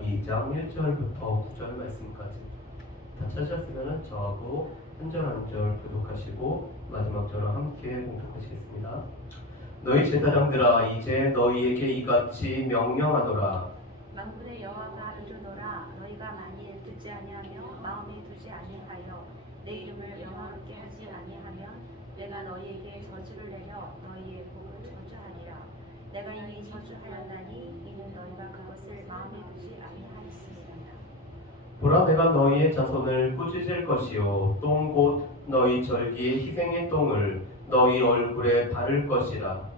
민수기 2장 1절부터 9절 말씀까지 다 찾으셨으면 저하고 한 절 한 절 교독하시고 마지막 절을 함께 봉독하시겠습니다. 너희 제사장들아 이제 너희에게 이같이 명령하노라. 만군의 여호와가 이르노라. 너희가 만일 듣지 아니하며 마음에 두지 아니하여 내 이름을 영화롭게 하지 아니하면 내가 너희에게 저주를 내려 너희의 복을 저주하리라. 내가 이미 저주하였나니 이는 너희가 그것을 마음에 두지 아니하였음이니라. 보라 내가 너희의 자손을 꾸짖을 것이요 똥 곧 너희 절기의 희생의 똥을 너희 얼굴에 바를 것이라.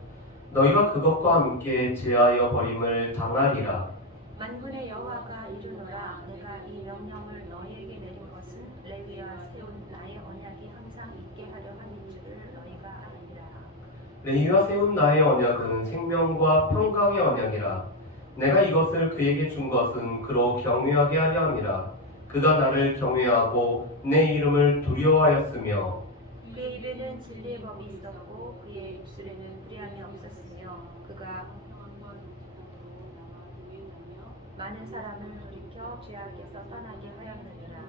너희가 그것과 함께 제하여 버림을 당하리라. 만군의 여호와가 이르노라. 내가 이 명령을 너희에게 내린 것은 레위와 세운 나의 언약이 항상 있게 하려 함인 줄을 너희가 아니라. 레위와 세운 나의 언약은 생명과 평강의 언약이라. 내가 이것을 그에게 준 것은 그로 경외하게 하려 함이라. 그가 나를 경외하고 내 이름을 두려워하였으며 그의 입에는 진리의 법이 있었고 그의 입술에는 불의함이 없었으며 그가 많은 사람을 돌이켜 죄악에서 떠나게 하였느니라.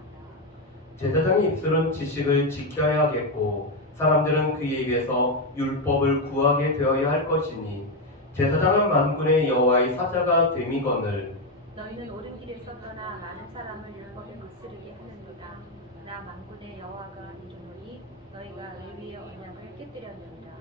제사장의 입술은 지식을 지켜야 하겠고 사람들은 그의 입에서 율법을 구하게 되어야 할 것이니 제사장은 만군의 여호와의 사자가 됨이거늘. 너희는 옳은 길에서 떠나 많은 사람을 율법에 거스르게 하는도다. 나 만군의 여호와가 이르노니 너희가 레위의 언약을 깨뜨렸느니라.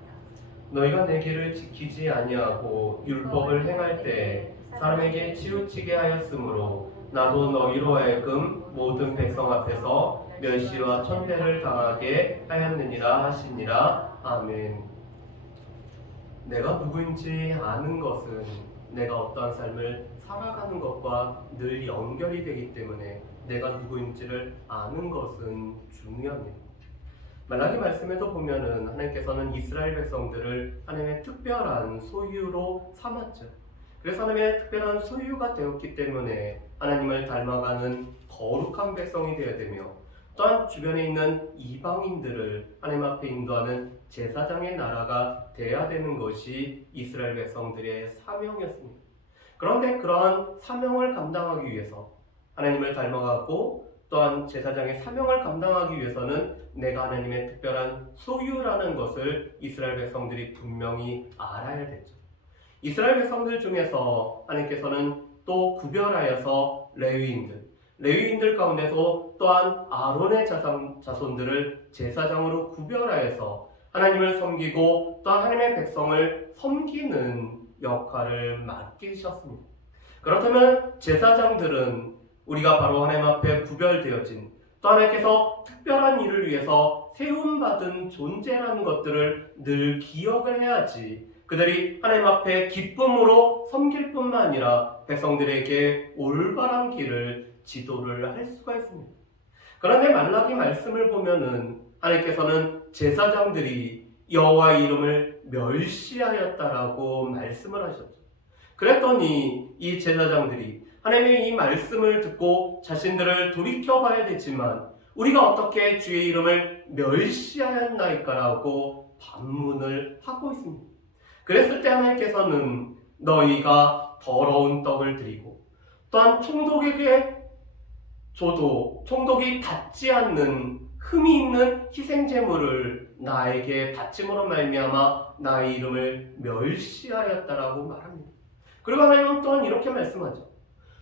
너희가 내 길을 지키지 아니하고 율법을 행할 때 사람에게 치우치게 하였으므로 나도 너희로 하여금 모든 백성 앞에서 멸시와 천대를 당하게 하였느니라 하시니라. 아멘. 내가 누구인지 아는 것은 내가 어떠한 삶을 살아가는 것과 늘 연결이 되기 때문에 내가 누구인지를 아는 것은 중요합니다. 말라기 말씀에도 보면은 하나님께서는 이스라엘 백성들을 하나님의 특별한 소유로 삼았죠. 그래서 하나님의 특별한 소유가 되었기 때문에 하나님을 닮아가는 거룩한 백성이 되어야 되며 또한 주변에 있는 이방인들을 하나님 앞에 인도하는 제사장의 나라가 되어야 되는 것이 이스라엘 백성들의 사명이었습니다. 그런데 그러한 사명을 감당하기 위해서 하나님을 닮아가고 또한 제사장의 사명을 감당하기 위해서는 내가 하나님의 특별한 소유라는 것을 이스라엘 백성들이 분명히 알아야 되죠. 이스라엘 백성들 중에서 하나님께서는 또 구별하여서 레위인들 가운데서 또한 아론의 자손들을 제사장으로 구별하여서 하나님을 섬기고 또한 하나님의 백성을 섬기는 역할을 맡기셨습니다. 그렇다면 제사장들은 우리가 바로 하나님 앞에 구별되어진 또 하나님께서 특별한 일을 위해서 세움받은 존재라는 것들을 늘 기억을 해야지 그들이 하나님 앞에 기쁨으로 섬길 뿐만 아니라 백성들에게 올바른 길을 지도를 할 수가 있습니다. 그런데 말라기 말씀을 보면은 하나님께서는 제사장들이 여호와의 이름을 멸시하였다라고 말씀을 하셨죠. 그랬더니 이 제사장들이 하나님의 이 말씀을 듣고 자신들을 돌이켜봐야 되지만 우리가 어떻게 주의 이름을 멸시하였나이까라고 반문을 하고 있습니다. 그랬을 때 하나님께서는 너희가 더러운 떡을 드리고 또한 총독에게 줘도 총독이 받지 않는 흠이 있는 희생제물을 나에게 바침으로 말미암아 나의 이름을 멸시하였다라고 말합니다. 그리고 하나님은 또한 이렇게 말씀하죠.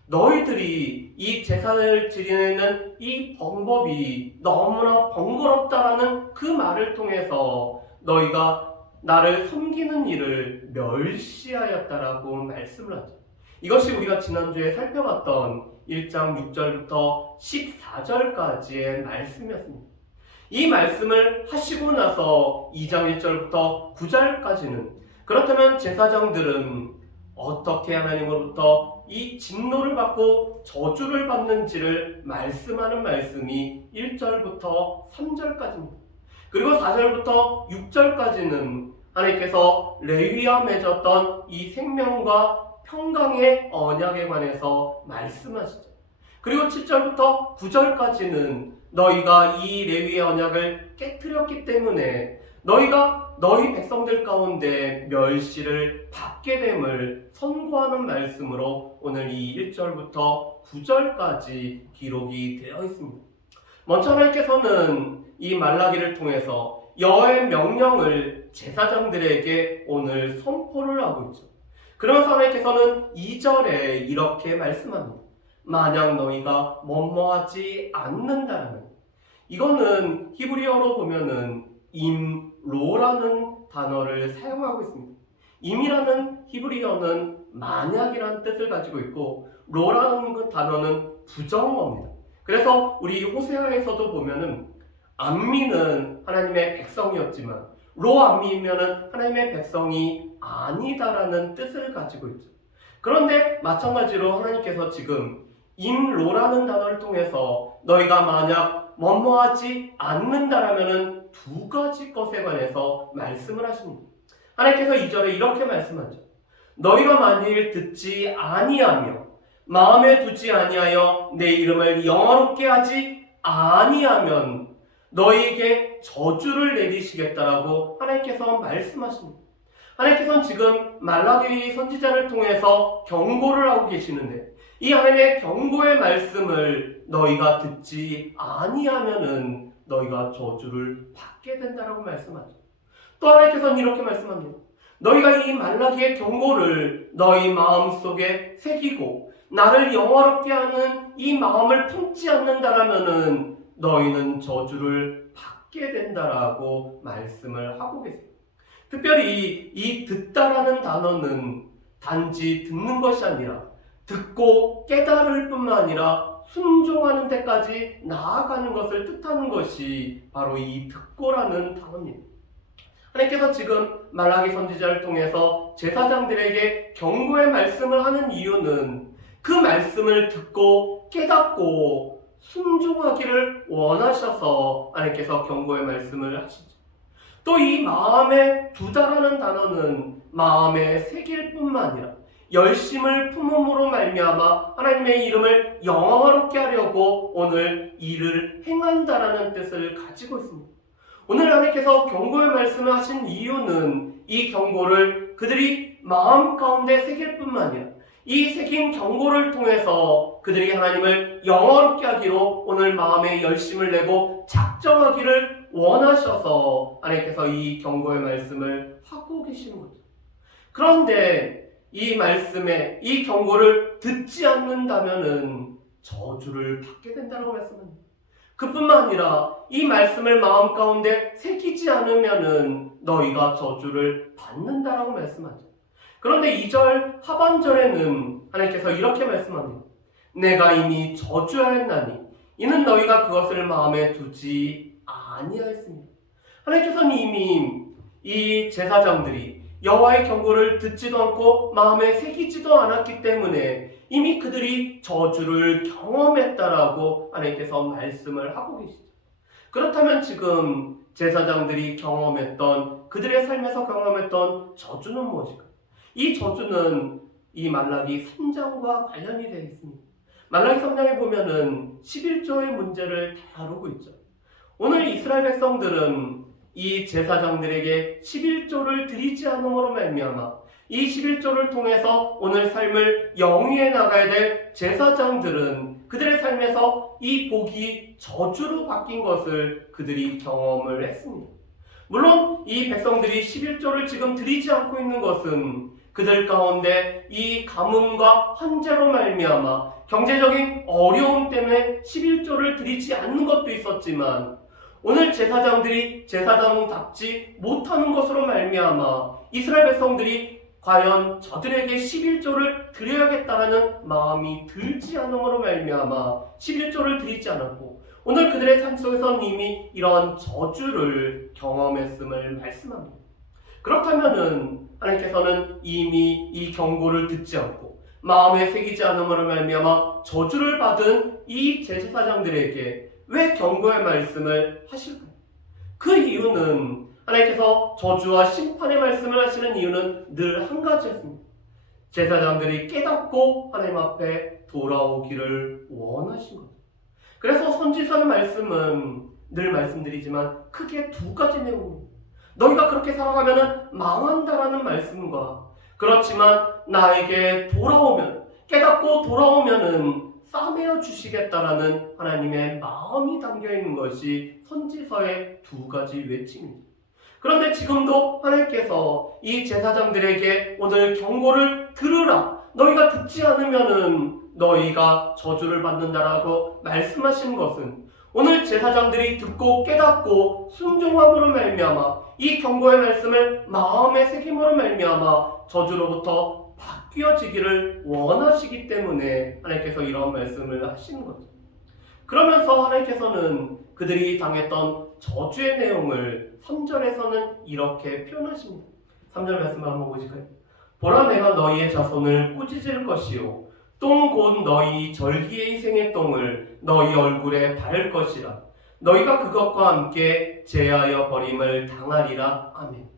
너희들이 이 제사를 드리는 이 방법이 너무나 번거롭다라는 그 말을 통해서 너희가 나를 섬기는 일을 멸시하였다라고 말씀을 하죠. 이것이 우리가 지난주에 살펴봤던 1장 6절부터 14절까지의 말씀이었습니다. 이 말씀을 하시고 나서 2장 1절부터 9절까지는 그렇다면 제사장들은 어떻게 하나님으로부터 이 진노를 받고 저주를 받는지를 말씀하는 말씀이 1절부터 3절까지입니다. 그리고 4절부터 6절까지는 하나님께서 레위와 맺었던 이 생명과 평강의 언약에 관해서 말씀하시죠. 그리고 7절부터 9절까지는 너희가 이 레위의 언약을 깨트렸기 때문에 너희가 너희 백성들 가운데 멸시를 받게 됨을 선고하는 말씀으로 오늘 이 1절부터 9절까지 기록이 되어 있습니다. 먼저 하나님께서는 이 말라기를 통해서 여호와의 명령을 제사장들에게 오늘 선포를 하고 있죠. 그러면서 하나님께서는 2절에 이렇게 말씀합니다. 만약 너희가 뭐뭐하지 않는다면, 이거는 히브리어로 보면은 임로라는 단어를 사용하고 있습니다. 임이라는 히브리어는 만약이라는 뜻을 가지고 있고, 로라는 그 단어는 부정어입니다. 그래서 우리 호세아에서도 보면은 암미는 하나님의 백성이었지만 로 암미면은 하나님의 백성이 아니다라는 뜻을 가지고 있죠. 그런데 마찬가지로 하나님께서 지금 임로라는 단어를 통해서 너희가 만약 뭐뭐하지 않는다라면은 두 가지 것에 관해서 말씀을 하십니다. 하나님께서 2절에 이렇게 말씀하죠. 너희가 만일 듣지 아니하며 마음에 두지 아니하여 내 이름을 영화롭게 하지 아니하면 너희에게 저주를 내리시겠다라고 하나님께서 말씀하십니다. 하나님께서는 지금 말라기 선지자를 통해서 경고를 하고 계시는데, 이 하나님의 경고의 말씀을 너희가 듣지 아니하면은 너희가 저주를 받게 된다라고 말씀하죠. 또 하나님께서는 이렇게 말씀합니다. 너희가 이 말라기의 경고를 너희 마음속에 새기고 나를 영화롭게 하는 이 마음을 품지 않는다라면은 너희는 저주를 받게 된다라고 말씀을 하고 계십니다. 특별히 이 듣다라는 단어는 단지 듣는 것이 아니라 듣고 깨달을 뿐만 아니라 순종하는 데까지 나아가는 것을 뜻하는 것이 바로 이 듣고라는 단어입니다. 하나님께서 지금 말라기 선지자를 통해서 제사장들에게 경고의 말씀을 하는 이유는 그 말씀을 듣고 깨닫고 순종하기를 원하셔서 하나님께서 경고의 말씀을 하시죠. 또 이 마음에 두다라는 단어는 마음에 새길 뿐만 아니라 열심을 품음으로 말미암아 하나님의 이름을 영화롭게 하려고 오늘 일을 행한다라는 뜻을 가지고 있습니다. 오늘 하나님께서 경고의 말씀을 하신 이유는 이 경고를 그들이 마음 가운데 새길 뿐만 아니라 이 새긴 경고를 통해서 그들이 하나님을 영화롭게 하기로 오늘 마음에 열심을 내고 작정하기를 원하셔서 하나님께서 이 경고의 말씀을 하고 계시는 거죠. 그런데 이 말씀에 이 경고를 듣지 않는다면은 저주를 받게 된다고 말씀합니다. 그뿐만 아니라 이 말씀을 마음 가운데 새기지 않으면은 너희가 저주를 받는다라고 말씀하죠. 그런데 2절 하반절에는 하나님께서 이렇게 말씀합니다. 내가 이미 저주하였나니 이는 너희가 그것을 마음에 두지 아니하였습니다. 하나님께서는 이미 이 제사장들이 여호와의 경고를 듣지도 않고 마음에 새기지도 않았기 때문에 이미 그들이 저주를 경험했다라고 하나님께서 말씀을 하고 계시죠. 그렇다면 지금 제사장들이 경험했던, 그들의 삶에서 경험했던 저주는 무엇일까? 이 저주는 이 말라기 3장과 관련이 되어 있습니다. 말라기 3장에 보면은 11조의 문제를 다루고 있죠. 오늘 이스라엘 백성들은 이 제사장들에게 11조를 드리지 않음으로 말미암아 이 11조를 통해서 오늘 삶을 영위해 나가야 될 제사장들은 그들의 삶에서 이 복이 저주로 바뀐 것을 그들이 경험을 했습니다. 물론 이 백성들이 11조를 지금 드리지 않고 있는 것은 그들 가운데 이 가뭄과 환재로 말미암아 경제적인 어려움 때문에 11조를 드리지 않는 것도 있었지만, 오늘 제사장들이 제사장답지 못하는 것으로 말미암아 이스라엘 백성들이 과연 저들에게 11조를 드려야겠다는 마음이 들지 않음으로 말미암아 11조를 드리지 않았고, 오늘 그들의 삶 속에서는 이미 이러한 저주를 경험했음을 말씀합니다. 그렇다면은 하나님께서는 이미 이 경고를 듣지 않고 마음에 새기지 않음으로 말미암아 저주를 받은 이 제사장들에게 왜 경고의 말씀을 하실까요? 그 이유는 하나님께서 저주와 심판의 말씀을 하시는 이유는 늘 한 가지였습니다. 제사장들이 깨닫고 하나님 앞에 돌아오기를 원하신 거죠. 그래서 선지서의 말씀은 늘 말씀드리지만 크게 두 가지 내용입니다. 너희가 그렇게 살아가면 망한다라는 말씀과 그렇지만 나에게 돌아오면 깨닫고 돌아오면은 싸매어 주시겠다라는 하나님의 마음이 담겨있는 것이 선지서의 두 가지 외침입니다. 그런데 지금도 하나님께서 이 제사장들에게 오늘 경고를 들으라, 너희가 듣지 않으면은 너희가 저주를 받는다라고 말씀하신 것은 오늘 제사장들이 듣고 깨닫고 순종함으로 말미암아 이 경고의 말씀을 마음에 새김으로 말미암아 저주로부터 바뀌어지기를 원하시기 때문에 하나님께서 이런 말씀을 하시는 거죠. 그러면서 하나님께서는 그들이 당했던 저주의 내용을 3절에서는 이렇게 표현하십니다. 3절 말씀 한번 보실까요? 보라, 내가 너희의 자손을 꾸짖을 것이요 똥 곧 너희 절기의 희생의 똥을 너희 얼굴에 바를 것이라. 너희가 그것과 함께 제하여 버림을 당하리라. 아멘.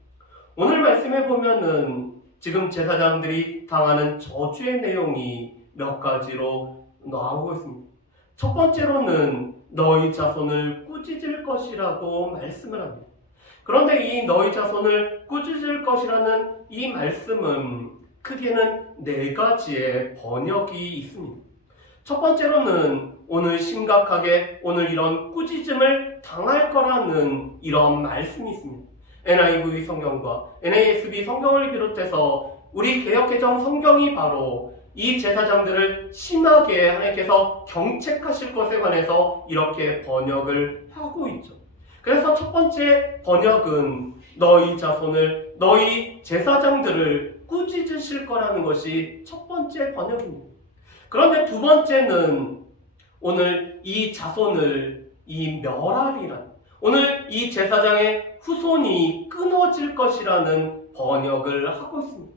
오늘 말씀에 보면은 지금 제사장들이 당하는 저주의 내용이 몇 가지로 나오고 있습니다. 첫 번째로는 너희 자손을 꾸짖을 것이라고 말씀을 합니다. 그런데 이 너희 자손을 꾸짖을 것이라는 이 말씀은 크게는 네 가지의 번역이 있습니다. 첫 번째로는 오늘 심각하게 오늘 이런 꾸짖음을 당할 거라는 이런 말씀이 있습니다. NIV 성경과 NASB 성경을 비롯해서 우리 개역개정 성경이 바로 이 제사장들을 심하게 하나님께서 경책하실 것에 관해서 이렇게 번역을 하고 있죠. 그래서 첫 번째 번역은 너희 자손을, 너희 제사장들을 꾸짖으실 거라는 것이 첫 번째 번역입니다. 그런데 두 번째는 오늘 이 자손을 멸하리라, 오늘 이 제사장의 후손이 끊어질 것이라는 번역을 하고 있습니다.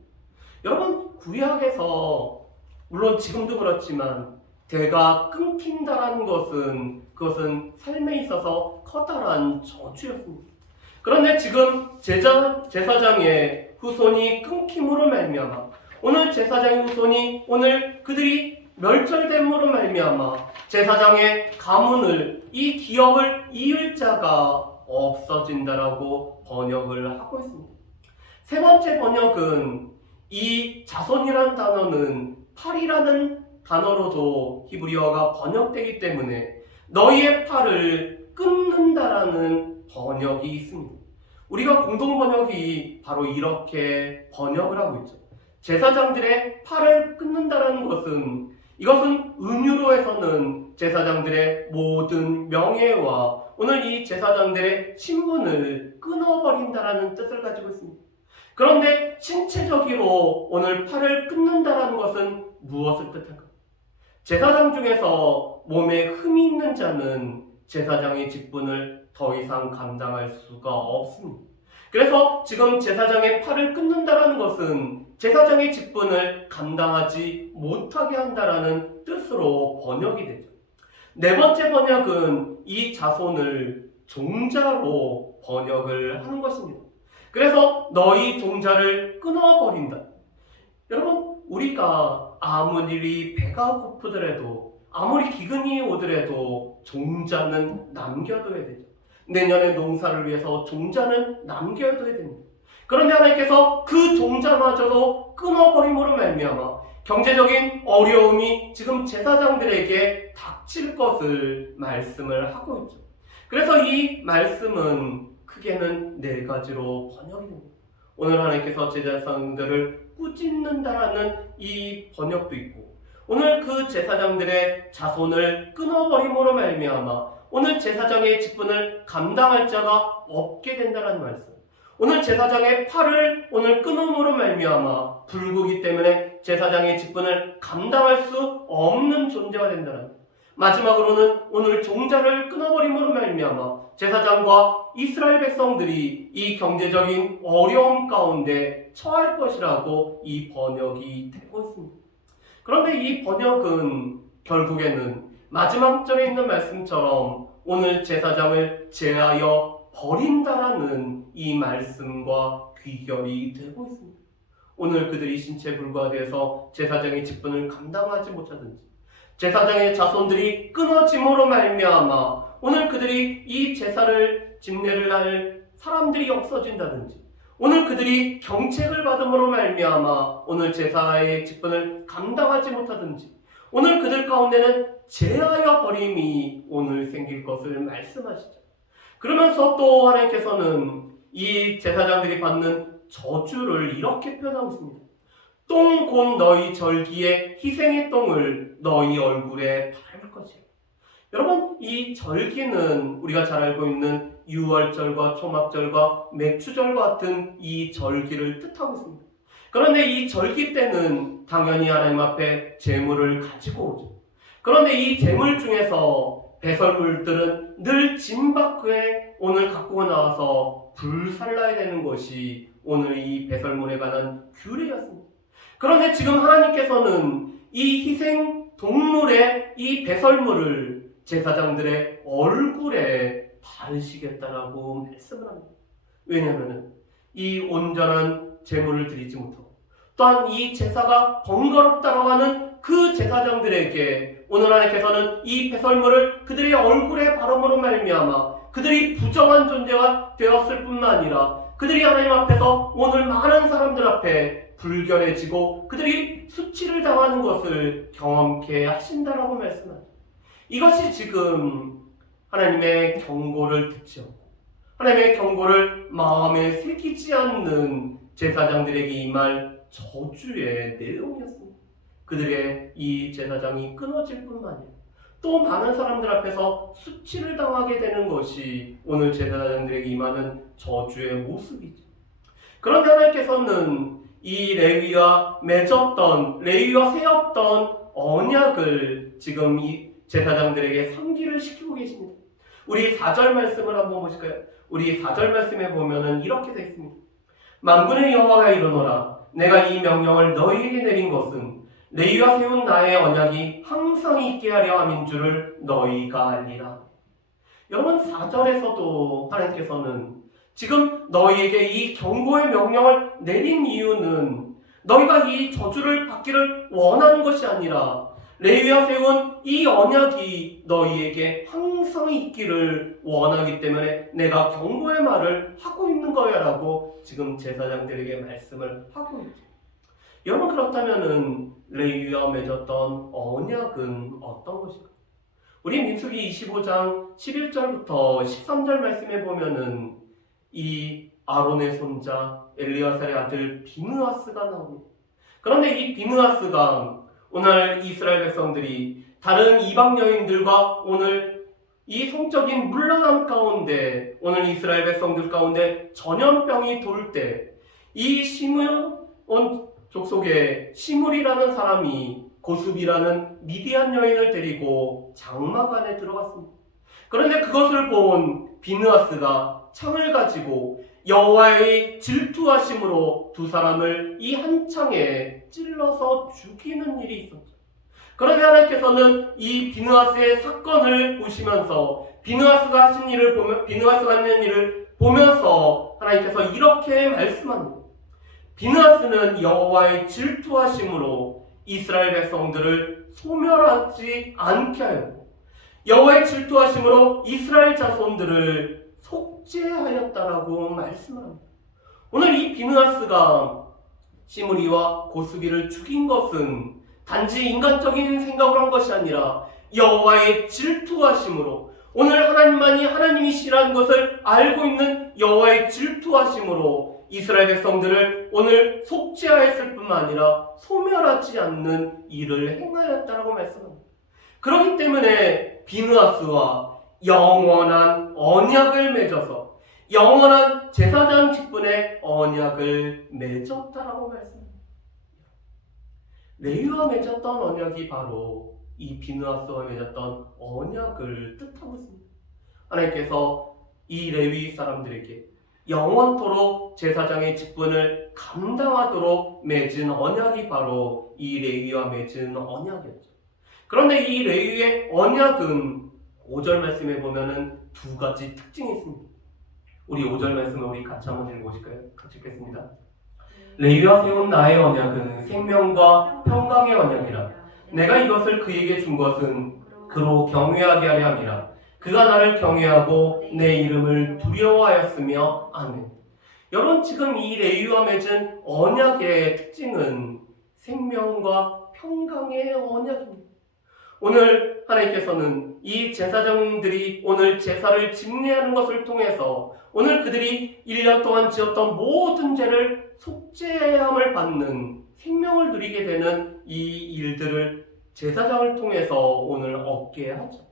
여러분, 구약에서 물론 지금도 그렇지만 대가 끊긴다라는 것은 그것은 삶에 있어서 커다란 저주였습니다. 그런데 지금 제사장의 후손이 끊김으로 말미암아 오늘 제사장의 후손이 오늘 그들이 멸절됨으로 말미암아 제사장의 가문을, 이 기업을 이을 자가 없어진다라고 번역을 하고 있습니다. 세 번째 번역은 이 자손이란 단어는 팔이라는 단어로도 히브리어가 번역되기 때문에 너희의 팔을 끊는다라는 번역이 있습니다. 우리가 공동 번역이 바로 이렇게 번역을 하고 있죠. 제사장들의 팔을 끊는다라는 것은 이것은 은유로에서는 제사장들의 모든 명예와 오늘 이 제사장들의 신분을 끊어버린다라는 뜻을 가지고 있습니다. 그런데 신체적으로 오늘 팔을 끊는다라는 것은 무엇을 뜻할까? 제사장 중에서 몸에 흠이 있는 자는 제사장의 직분을 더 이상 감당할 수가 없습니다. 그래서 지금 제사장의 팔을 끊는다라는 것은 제사장의 직분을 감당하지 못하게 한다라는 뜻으로 번역이 되죠. 네 번째 번역은 이 자손을 종자로 번역을 하는 것입니다. 그래서 너희 종자를 끊어버린다. 여러분, 우리가 아무리 배가 고프더라도 아무리 기근이 오더라도 종자는 남겨둬야 되죠. 내년에 농사를 위해서 종자는 남겨둬야 됩니다. 그런데 하나님께서 그 종자마저도 끊어버림으로 말미암아 경제적인 어려움이 지금 제사장들에게 닥칠 것을 말씀을 하고 있죠. 그래서 이 말씀은 크게는 네 가지로 번역이 됩니다. 오늘 하나님께서 제사장들을 꾸짖는다라는 이 번역도 있고, 오늘 그 제사장들의 자손을 끊어버림으로 말미암아 오늘 제사장의 직분을 감당할 자가 없게 된다는 말씀, 오늘 제사장의 팔을 오늘 끊음으로 말미암아 불구기 때문에 제사장의 직분을 감당할 수 없는 존재가 된다는, 마지막으로는 오늘 종자를 끊어버림으로 말미암아 제사장과 이스라엘 백성들이 이 경제적인 어려움 가운데 처할 것이라고 이 번역이 되고 있습니다. 그런데 이 번역은 결국에는 마지막 절에 있는 말씀처럼 오늘 제사장을 제하여 버린다라는 이 말씀과 귀결이 되고 있습니다. 오늘 그들이 신체에 불과되어서 제사장의 직분을 감당하지 못하든지 제사장의 자손들이 끊어짐으로 말미암아 오늘 그들이 이 제사를 집례를 할 사람들이 없어진다든지, 오늘 그들이 경책을 받음으로 말미암아 오늘 제사의 직분을 감당하지 못하든지, 오늘 그들 가운데는 제하여 버림이 오늘 생길 것을 말씀하시죠. 그러면서 또 하나님께서는 이 제사장들이 받는 저주를 이렇게 표현하고 있습니다. 똥 곧 너희 절기에 희생의 똥을 너희 얼굴에 바를 것이라. 여러분, 이 절기는 우리가 잘 알고 있는 유월절과 초막절과 맥추절과 같은 이 절기를 뜻하고 있습니다. 그런데 이 절기 때는 당연히 하나님 앞에 제물을 가지고 오죠. 그런데 이 제물 중에서 배설물들은 늘 진 밖에 오늘 갖고 나와서 불살라야 되는 것이 오늘 이 배설물에 관한 규례였습니다. 그런데 지금 하나님께서는 이 희생 동물의 이 배설물을 제사장들의 얼굴에 바르시겠다라고 말씀을 합니다. 왜냐하면 이 온전한 제물을 드리지 못하고 또한 이 제사가 번거롭다고 하는 그 제사장들에게 오늘 하나님께서는 이 배설물을 그들의 얼굴에 바름으로 말미암아 그들이 부정한 존재가 되었을 뿐만 아니라 그들이 하나님 앞에서 오늘 많은 사람들 앞에 불결해지고 그들이 수치를 당하는 것을 경험케 하신다라고 말씀합니다. 이것이 지금 하나님의 경고를 듣지 않고 하나님의 경고를 마음에 새기지 않는 제사장들에게 임할 저주의 내용이었습니다. 그들의 이 제사장이 끊어질 뿐만 아니라 또 많은 사람들 앞에서 수치를 당하게 되는 것이 오늘 제사장들에게 임하는 저주의 모습이죠. 그런데 하나님께서는 이 레위와 세웠던 언약을 지금 이 제사장들에게 상기를 시키고 계십니다. 우리 4절 말씀을 한번 보실까요? 우리 4절 말씀에 보면은 이렇게 되어 있습니다. 만군의 여호와가 이르노라 내가 이 명령을 너희에게 내린 것은 레위와 세운 나의 언약이 항상 있게 하려 함인 줄을 너희가 알리라. 여러분 4절에서도 하나님께서는 지금 너희에게 이 경고의 명령을 내린 이유는 너희가 이 저주를 받기를 원하는 것이 아니라 레위와 세운 이 언약이 너희에게 항상 있기를 원하기 때문에 내가 경고의 말을 하고 있는 거야 라고 지금 제사장들에게 말씀을 하고 있죠. 여러분 그렇다면 레위와 맺었던 언약은 어떤 것일까? 우리 민수기 25장 11절부터 13절 말씀에 보면은 이 아론의 손자 엘리아살의 아들 비느하스가 나옵니다. 그런데 이 비느하스가 오늘 이스라엘 백성들이 다른 이방 여인들과 오늘 이 성적인 물러남 가운데 오늘 이스라엘 백성들 가운데 전염병이 돌 때 이 시므온 족속에 시므리라는 사람이 고수비라는 미디안 여인을 데리고 장막 안에 들어갔습니다. 그런데 그것을 본 비느하스가 창을 가지고 여호와의 질투하심으로 두 사람을 이 한 창에 찔러서 죽이는 일이 있었죠. 그런데 하나님께서는 이 비느하스의 사건을 보시면서 비느하스가 하는 일을 보면서 하나님께서 이렇게 말씀합니다. 비느하스는 여호와의 질투하심으로 이스라엘 백성들을 소멸하지 않게 하였고 여호와의 질투하심으로 이스라엘 자손들을 속죄하였다라고 말씀을 합니다. 오늘 이 비느하스가 시므리와 고수비를 죽인 것은 단지 인간적인 생각을 한 것이 아니라 여호와의 질투하심으로 오늘 하나님만이 하나님이시라는 것을 알고 있는 여호와의 질투하심으로 이스라엘 백성들을 오늘 속죄하였을 뿐만 아니라 소멸하지 않는 일을 행하였다라고 말씀합니다. 그렇기 때문에 비느하스와 영원한 언약을 맺어서 영원한 제사장 직분의 언약을 맺었다라고 말씀합니다. 레위와 맺었던 언약이 바로 이 비느하스와 맺었던 언약을 뜻하고 있습니다. 하나님께서 이 레위 사람들에게 영원토록 제사장의 직분을 감당하도록 맺은 언약이 바로 이 레위와 맺은 언약이었죠. 그런데 이 레위의 언약은 5절 말씀에 보면은 두 가지 특징이 있습니다. 우리 5절 말씀을 우리 같이 한번 읽어보실까요? 같이 읽겠습니다. 레위와 세운 나의 언약은 생명과 평강의 언약이라. 내가 이것을 그에게 준 것은 그로 경외하게 하려 함이라. 그가 나를 경외하고 내 이름을 두려워하였으며 아멘. 여러분, 지금 이 레위와 맺은 언약의 특징은 생명과 평강의 언약입니다. 오늘 하나님께서는 이 제사장들이 오늘 제사를 집례하는 것을 통해서 오늘 그들이 1년 동안 지었던 모든 죄를 속죄함을 받는 생명을 누리게 되는 이 일들을 제사장을 통해서 오늘 얻게 하죠.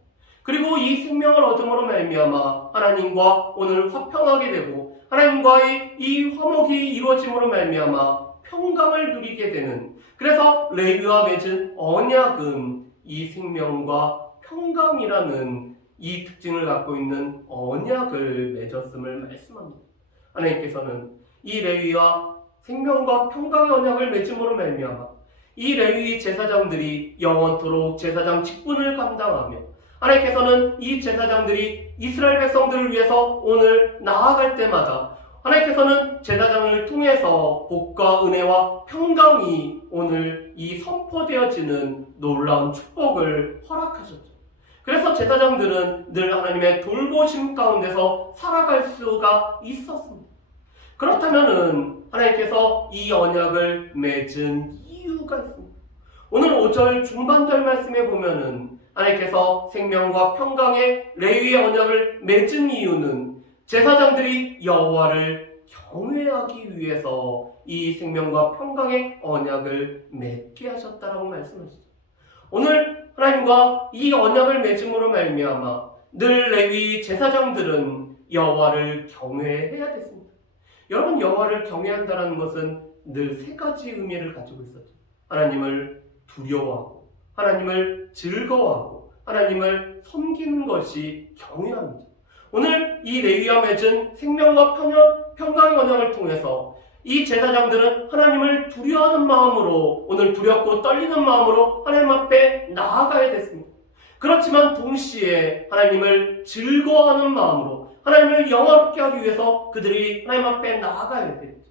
그리고 이 생명을 얻음으로 말미암아 하나님과 오늘 화평하게 되고 하나님과의 이 화목이 이루어짐으로 말미암아 평강을 누리게 되는, 그래서 레위와 맺은 언약은 이 생명과 평강이라는 이 특징을 갖고 있는 언약을 맺었음을 말씀합니다. 하나님께서는 이 레위와 생명과 평강의 언약을 맺음으로 말미암아 이 레위 제사장들이 영원토록 제사장 직분을 감당하며 하나님께서는 이 제사장들이 이스라엘 백성들을 위해서 오늘 나아갈 때마다 하나님께서는 제사장을 통해서 복과 은혜와 평강이 오늘 이 선포되어지는 놀라운 축복을 허락하셨죠. 그래서 제사장들은 늘 하나님의 돌보심 가운데서 살아갈 수가 있었습니다. 그렇다면 하나님께서 이 언약을 맺은 이유가 있습니다. 오늘 5절 중반절 말씀에 보면은 하나님께서 생명과 평강의 레위의 언약을 맺은 이유는 제사장들이 여호와를 경외하기 위해서 이 생명과 평강의 언약을 맺게 하셨다라고 말씀하시죠. 오늘 하나님과 이 언약을 맺음으로 말미암아 늘 레위 제사장들은 여호와를 경외해야 됐습니다. 여러분, 여호와를 경외한다는 것은 늘 세 가지 의미를 가지고 있었죠. 하나님을 두려워하고, 하나님을 즐거워하고, 하나님을 섬기는 것이 경외합니다. 오늘 이 레위와 맺은 생명과 평강의 언약을 통해서 이 제사장들은 하나님을 두려워하는 마음으로, 오늘 두렵고 떨리는 마음으로 하나님 앞에 나아가야 됐습니다. 그렇지만 동시에 하나님을 즐거워하는 마음으로 하나님을 영화롭게 하기 위해서 그들이 하나님 앞에 나아가야 되죠.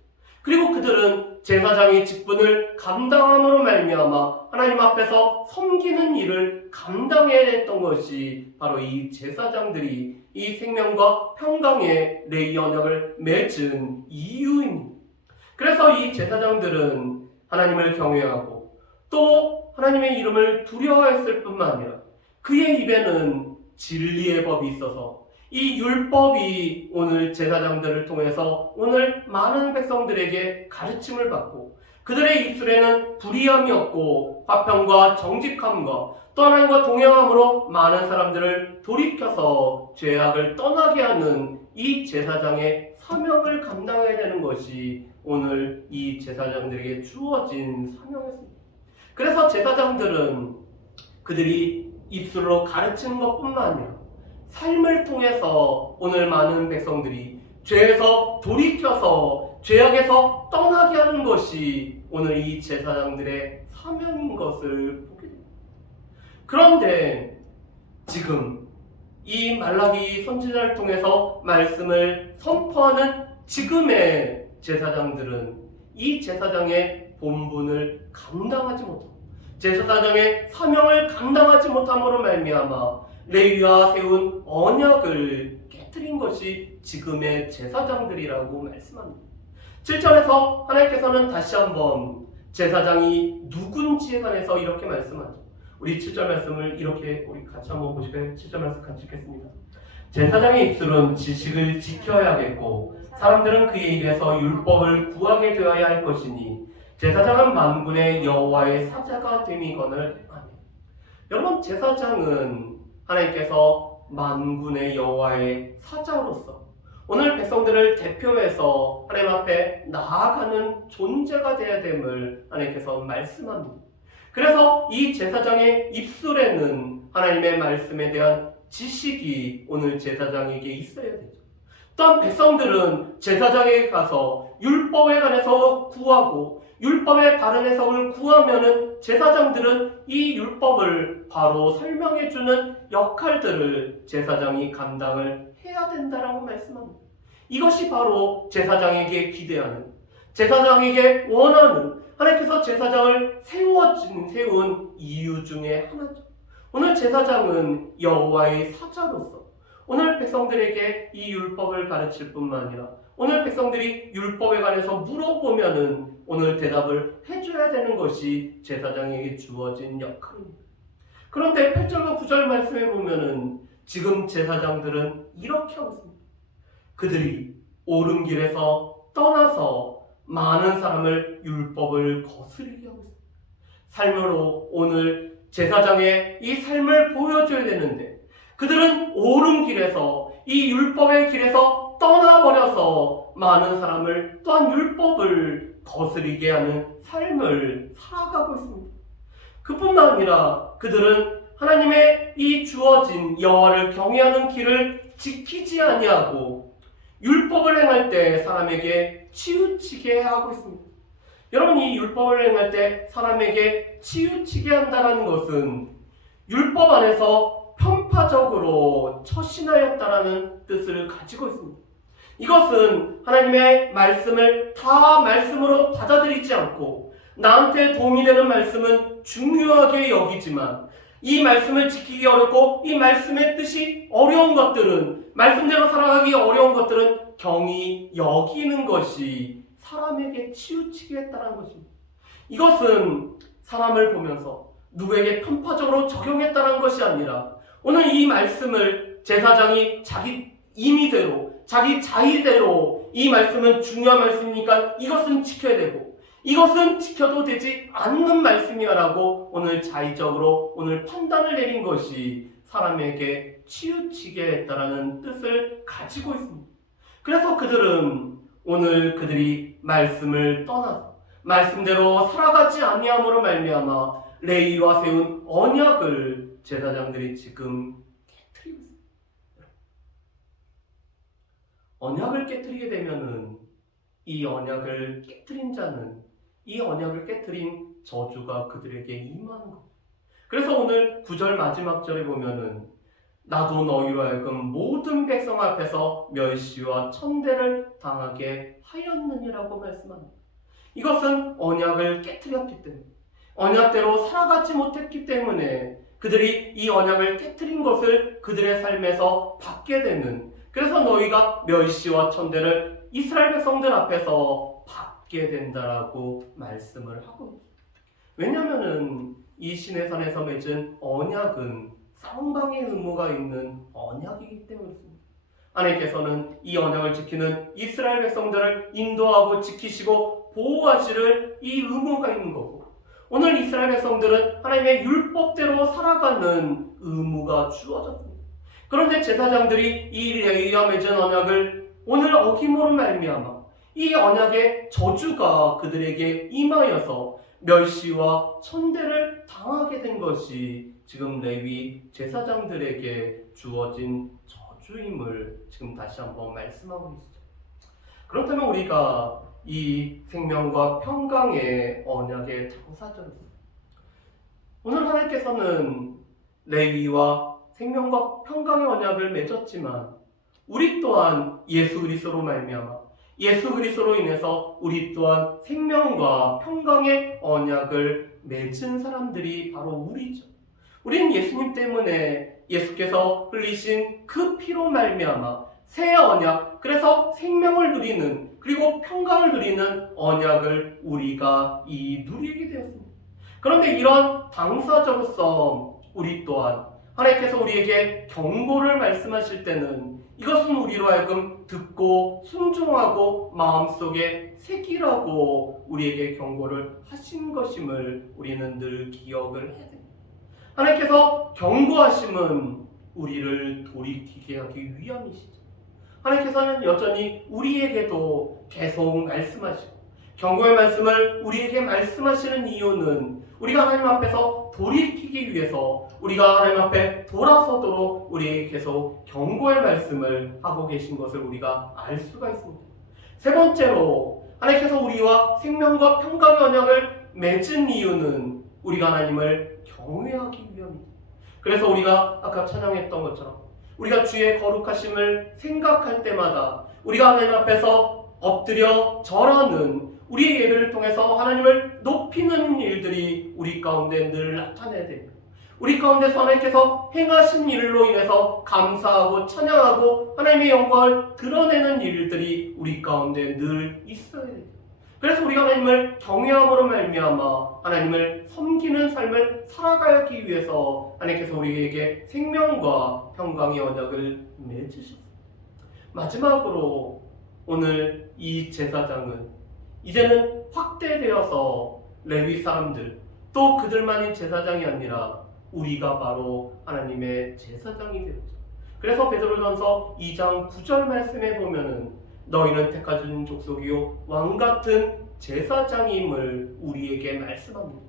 그리고 그들은 제사장의 직분을 감당함으로 말미암아 하나님 앞에서 섬기는 일을 감당해야 했던 것이 바로 이 제사장들이 이 생명과 평강의 레위 언약을 맺은 이유입니다. 그래서 이 제사장들은 하나님을 경외하고 또 하나님의 이름을 두려워했을 뿐만 아니라 그의 입에는 진리의 법이 있어서 이 율법이 오늘 제사장들을 통해서 오늘 많은 백성들에게 가르침을 받고 그들의 입술에는 불의함이 없고 화평과 정직함과 또 하나님과 동행함으로 많은 사람들을 돌이켜서 죄악을 떠나게 하는 이 제사장의 사명을 감당해야 되는 것이 오늘 이 제사장들에게 주어진 사명이었습니다. 그래서 제사장들은 그들이 입술로 가르치는 것뿐만 아니라 삶을 통해서 오늘 많은 백성들이 죄에서 돌이켜서 죄악에서 떠나게 하는 것이 오늘 이 제사장들의 사명인 것을 보게 됩니다. 그런데 지금 이 말라기 선지자를 통해서 말씀을 선포하는 지금의 제사장들은 이 제사장의 본분을 감당하지 못하고 제사장의 사명을 감당하지 못함으로 말미암아 레위와 세운 언약을 깨뜨린 것이 지금의 제사장들이라고 말씀합니다. 7절에서 하나님께서는 다시 한번 제사장이 누군지에 관해서 이렇게 말씀하죠. 우리 7절 말씀을 이렇게 우리 같이 한번 보실까요? 7절 말씀 같이 읽겠습니다. 제사장의 입술은 지식을 지켜야겠고 사람들은 그의 입에서 율법을 구하게 되어야 할 것이니 제사장은 만군의 여호와의 사자가 됨이거늘. 아멘. 여러분, 제사장은 하나님께서 만군의 여호와의 사자로서 오늘 백성들을 대표해서 하나님 앞에 나아가는 존재가 되어야 됨을 하나님께서 말씀합니다. 그래서 이 제사장의 입술에는 하나님의 말씀에 대한 지식이 오늘 제사장에게 있어야 되죠. 또한 백성들은 제사장에게 가서 율법에 관해서 구하고 율법의 다른 해석을 구하면은 제사장들은 이 율법을 바로 설명해주는 역할들을 제사장이 감당을 해야 된다라고 말씀합니다. 이것이 바로 제사장에게 기대하는, 제사장에게 원하는, 하나님께서 제사장을 세운 이유 중에 하나죠. 오늘 제사장은 여호와의 사자로서 오늘 백성들에게 이 율법을 가르칠 뿐만 아니라 오늘 백성들이 율법에 관해서 물어보면은 오늘 대답을 해줘야 되는 것이 제사장에게 주어진 역할입니다. 그런데 8절과 9절 말씀에 보면은 지금 제사장들은 이렇게 하고 있습니다. 그들이 옳은 길에서 떠나서 많은 사람을 율법을 거스르게 하고 있습니다. 삶으로 오늘 제사장의 이 삶을 보여줘야 되는데 그들은 옳은 길에서 이 율법의 길에서 떠나버려서 많은 사람을 또한 율법을 거스르게 하는 삶을 살아가고 있습니다. 그뿐만 아니라 그들은 하나님의 이 주어진 여호와를 경외하는 길을 지키지 아니하고 율법을 행할 때 사람에게 치우치게 하고 있습니다. 여러분, 이 율법을 행할 때 사람에게 치우치게 한다는 것은 율법 안에서 편파적으로 처신하였다라는 뜻을 가지고 있습니다. 이것은 하나님의 말씀을 다 말씀으로 받아들이지 않고 나한테 도움이 되는 말씀은 중요하게 여기지만 이 말씀을 지키기 어렵고 이 말씀의 뜻이 어려운 것들은, 말씀대로 살아가기 어려운 것들은 경히 여기는 것이 사람에게 치우치게 했다는 것입니다. 이것은 사람을 보면서 누구에게 편파적으로 적용했다는 것이 아니라 오늘 이 말씀을 제사장이 자기 임의대로, 자기 자의대로 이 말씀은 중요한 말씀이니까 이것은 지켜야 되고 이것은 지켜도 되지 않는 말씀이야라고 오늘 자의적으로 오늘 판단을 내린 것이 사람에게 치우치게 했다라는 뜻을 가지고 있습니다. 그래서 그들은 오늘 그들이 말씀을 떠나서 말씀대로 살아가지 아니함으로 말미암아 레위와 세운 언약을 제사장들이 지금 깨트리고 있습니다. 언약을 깨트리게 되면은 이 언약을 깨트린 자는 이 언약을 깨트린 저주가 그들에게 임하는 겁니다. 그래서 오늘 9절 마지막 절에 보면은 나도 너희로 하여금 모든 백성 앞에서 멸시와 천대를 당하게 하였느니라고 말씀합니다. 이것은 언약을 깨트렸기 때문에, 언약대로 살아가지 못했기 때문에 그들이 이 언약을 깨트린 것을 그들의 삶에서 받게 되는, 그래서 너희가 멸시와 천대를 이스라엘 백성들 앞에서 받게 된다라고 말씀을 하고 있습니다. 왜냐하면 이 시내산에서 맺은 언약은 쌍방의 의무가 있는 언약이기 때문입니다. 하나님께서는 이 언약을 지키는 이스라엘 백성들을 인도하고 지키시고 보호하시는 이 의무가 있는 거고, 오늘 이스라엘 백성들은 하나님의 율법대로 살아가는 의무가 주어졌습니다. 그런데 제사장들이 이 레위와 맺은 언약을 오늘 어김으로 말미암아 이 언약의 저주가 그들에게 임하여서 멸시와 천대를 당하게 된 것이 지금 레위 제사장들에게 주어진 저주임을 지금 다시 한번 말씀하고 있죠. 그렇다면 우리가 이 생명과 평강의 언약의 당사자입니다. 오늘 하나님께서는 레위와 생명과 평강의 언약을 맺었지만 우리 또한 예수 그리스도로 말미암아 예수 그리스도로 인해서 우리 또한 생명과 평강의 언약을 맺은 사람들이 바로 우리죠. 우리는 예수님 때문에 예수께서 흘리신 그 피로 말미암아 새 언약, 그래서 생명을 누리는 그리고 평강을 누리는 언약을 우리가 누리게 되었습니다. 그런데 이런 당사자로서 우리 또한 하나님께서 우리에게 경고를 말씀하실 때는 이것은 우리로 하여금 듣고 순종하고 마음속에 새기라고 우리에게 경고를 하신 것임을 우리는 늘 기억을 해야 됩니다. 하나님께서 경고하심은 우리를 돌이키게 하기 위함이시죠. 하나님께서는 여전히 우리에게도 계속 말씀하시고 경고의 말씀을 우리에게 말씀하시는 이유는 우리가 하나님 앞에서 돌이키기 위해서, 우리가 하나님 앞에 돌아서도록 우리에게 계속 경고의 말씀을 하고 계신 것을 우리가 알 수가 있습니다. 세 번째로 하나님께서 우리와 생명과 평강의 언약을 맺은 이유는 우리가 하나님을 경외하기 위함입니다. 그래서 우리가 아까 찬양했던 것처럼 우리가 주의 거룩하심을 생각할 때마다 우리가 하나님 앞에서 엎드려 절하는 우리의 예배를 통해서 하나님을 높이는 일들이 우리 가운데 늘 나타나야 됩니다. 우리 가운데서 하나님께서 행하신 일로 인해서 감사하고 찬양하고 하나님의 영광을 드러내는 일들이 우리 가운데 늘 있어야 돼요. 그래서 우리가 하나님을 경외함으로 말미암아 하나님을 섬기는 삶을 살아가기 위해서 하나님께서 우리에게 생명과 평강의 언약을 맺으셨어요. 마지막으로 오늘 이 제사장은 이제는 확대되어서 레위 사람들 또 그들만이 제사장이 아니라 우리가 바로 하나님의 제사장이 되었죠. 그래서 베드로전서 2장 9절 말씀에 보면은 너희는 택하신 족속이요 왕같은 제사장임을 우리에게 말씀합니다.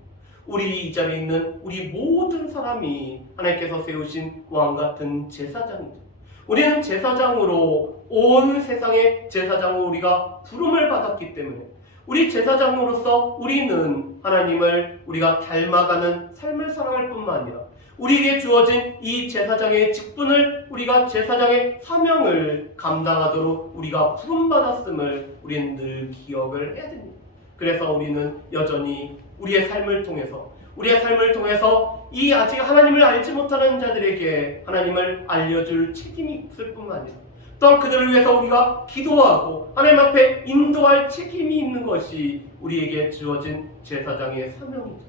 우리 이 자리에 있는 우리 모든 사람이 하나님께서 세우신 왕같은 제사장이죠. 우리는 제사장으로 온 세상의 제사장으로 우리가 부름을 받았기 때문에 우리 제사장으로서 우리는 하나님을 우리가 닮아가는 삶을 살아갈 뿐만 아니라 우리에게 주어진 이 제사장의 직분을 우리가 제사장의 사명을 감당하도록 우리가 부름받았음을 우리는 늘 기억을 해야 됩니다. 그래서 우리는 여전히 우리의 삶을 통해서 이 아직 하나님을 알지 못하는 자들에게 하나님을 알려줄 책임이 있을 뿐만 아니라 또한 그들을 위해서 우리가 기도하고 하나님 앞에 인도할 책임이 있는 것이 우리에게 주어진 제사장의 사명이죠.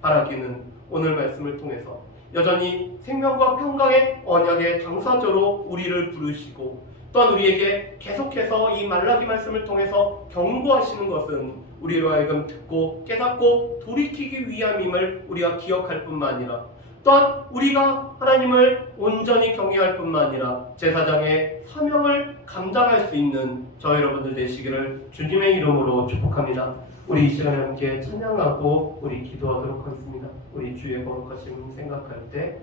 바라기는 오늘 말씀을 통해서 여전히 생명과 평강의 언약의 당사자로 우리를 부르시고 또한 우리에게 계속해서 이 말라기 말씀을 통해서 경고하시는 것은 우리로 하여금 듣고 깨닫고 돌이키기 위함임을 우리가 기억할 뿐만 아니라 또한 우리가 하나님을 온전히 경외할 뿐만 아니라 제사장의 사명을 감당할 수 있는 저 여러분들 되시기를 주님의 이름으로 축복합니다. 우리 이 시간에 함께 찬양하고 우리 기도하도록 하겠습니다. 우리 주의 거룩하심 생각할 때